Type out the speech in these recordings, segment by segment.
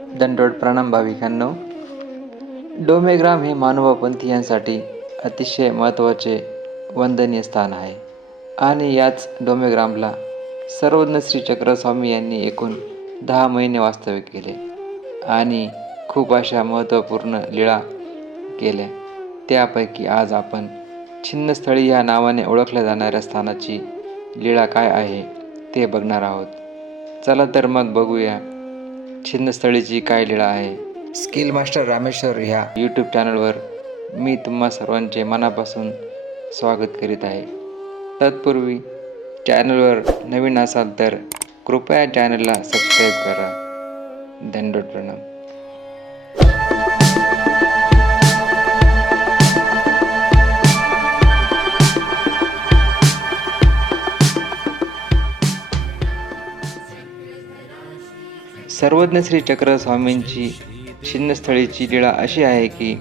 दंडोड प्रणाम भाविकांनो. डोमेग्राम हे मानवपंथीयांसाठी अतिशय महत्त्वाचे वंदनीय स्थान आहे. आणि याच डोमेग्रामला सर्वज्ञ श्री चक्रस्वामी यांनी एकूण दहा महिने वास्तव्य केले आणि खूप अशा महत्त्वपूर्ण लीळा केल्या. त्यापैकी आज आपण छिन्नस्थळी या नावाने ओळखल्या जाणाऱ्या स्थानाची लीळा काय आहे ते बघणार आहोत. चला तर मग बघूया छिन्नस्थळीची काय लीळा आहे? स्किल मास्टर रामेश्वर ह्या यूट्यूब चॅनलवर मी तुम्हा सर्वांचे मनापासून स्वागत करीत आहे. तत्पूर्वी चॅनलवर नवीन असाल तर कृपया चॅनलला सबस्क्राईब करा. दंडोट प्रणाम. सर्वज्ञ श्री चक्रस्वामींची छिन्नस्थळीची लीळा अशी आहे की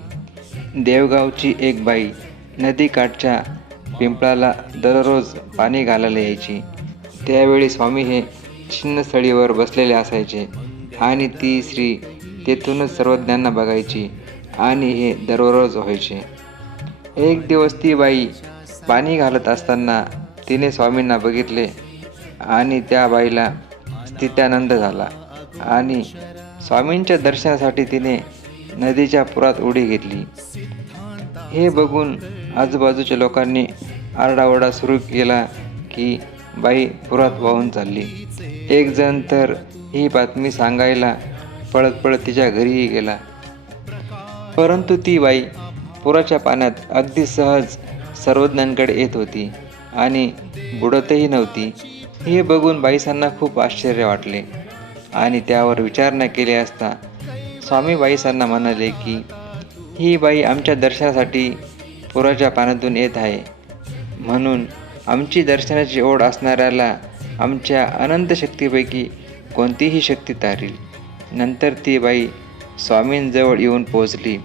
देवगावची एक बाई नदीकाठच्या पिंपळाला दररोज पाणी घालायला यायची. त्यावेळी स्वामी हे छिन्नस्थळीवर बसलेले असायचे आणि ती स्त्री तेथूनच सर्वज्ञांना बघायची आणि हे दररोज व्हायचे. एक दिवस ती बाई पाणी घालत असताना तिने स्वामींना बघितले आणि त्या बाईला स्थित्यानंद झाला. आणि स्वामींच्या दर्शनासाठी तिने नदीच्या पुरात उडी घेतली. हे बघून आजूबाजूच्या लोकांनी आरडाओरडा सुरू केला की बाई पुरात वाहून चालली. एक जण तर ही बातमी सांगायला पळत पळत तिच्या घरीही गेला. परंतु ती बाई पुराच्या पाण्यात अगदी सहज सर्वज्ञांकडे येत होती आणि बुडतही नव्हती. हे बघून बाईसांना खूप आश्चर्य वाटले. आणि त्यावर विचारणा केली असता स्वामी बाईसांना म्हणाले की ही बाई आमच्या दर्शनासाठी पुराच्या पाण्यातून येत आहे. म्हणून आमची दर्शनाची ओढ असणाऱ्याला आमच्या अनंत शक्तीपैकी कोणतीही शक्ती तारील. नंतर ती बाई स्वामींजवळ येऊन पोहोचली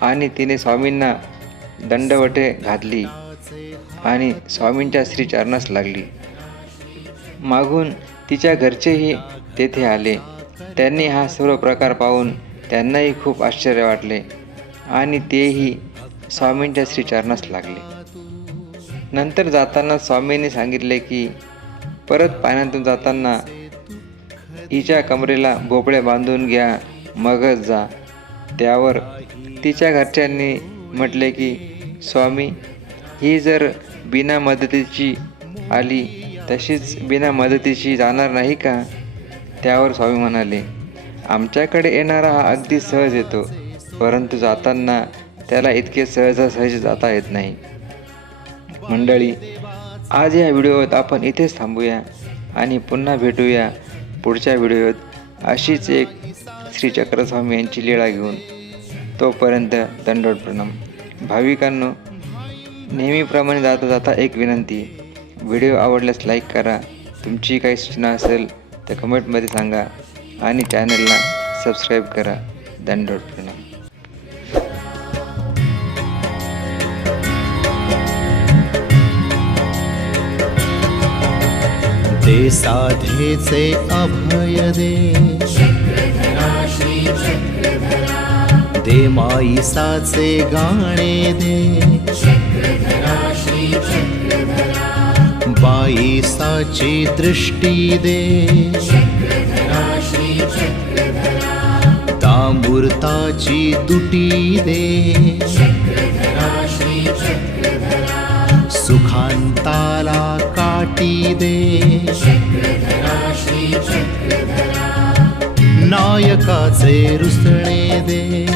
आणि तिने स्वामींना दंडवटे घातली आणि स्वामींच्या श्रीचरणास लागली. मागून तिच्या घरचेही तेथे आले. त्यांनी हा सर्व प्रकार पाहून त्यांनाही खूप आश्चर्य वाटले आणि तेही स्वामींच्या श्रीचरणास लागले. नंतर जाताना स्वामींनी सांगितले की परत पाण्यातून जाताना हिच्या कमरेला भोपळे बांधून घ्या मगच जा. त्यावर तिच्या घरच्यांनी म्हटले की स्वामी ही जर बिना मदतीची आली तशीच बिना मदतीची जाणार नाही का? त्यावर स्वामी म्हणाले आमच्याकडे येणारा हा अगदी सहज येतो परंतु जाताना त्याला इतके सहजासहज जाता येत नाही. मंडळी आज या व्हिडिओत आपण इथेच थांबूया आणि पुन्हा भेटूया पुढच्या व्हिडिओत अशीच एक श्री चक्रस्वामी यांची लीळा घेऊन. तोपर्यंत दंडोड प्रणाम. भाविकांनो नेहमीप्रमाणे जाता जाता एक विनंती व्हिडिओ आवडल्यास लाईक करा तुमची काही सूचना असेल तर कमेंटमध्ये सांगा आणि चॅनलला सबस्क्राईब करा. दंडोड प्रणाम. ते साधेचे अभय दे. दे माईसाचे गाणे दे. बाईसाची दृष्टी दे. तामूर्ताची तुटी दे. सुखांताला काटी दे. नायकाचे रुसणे दे.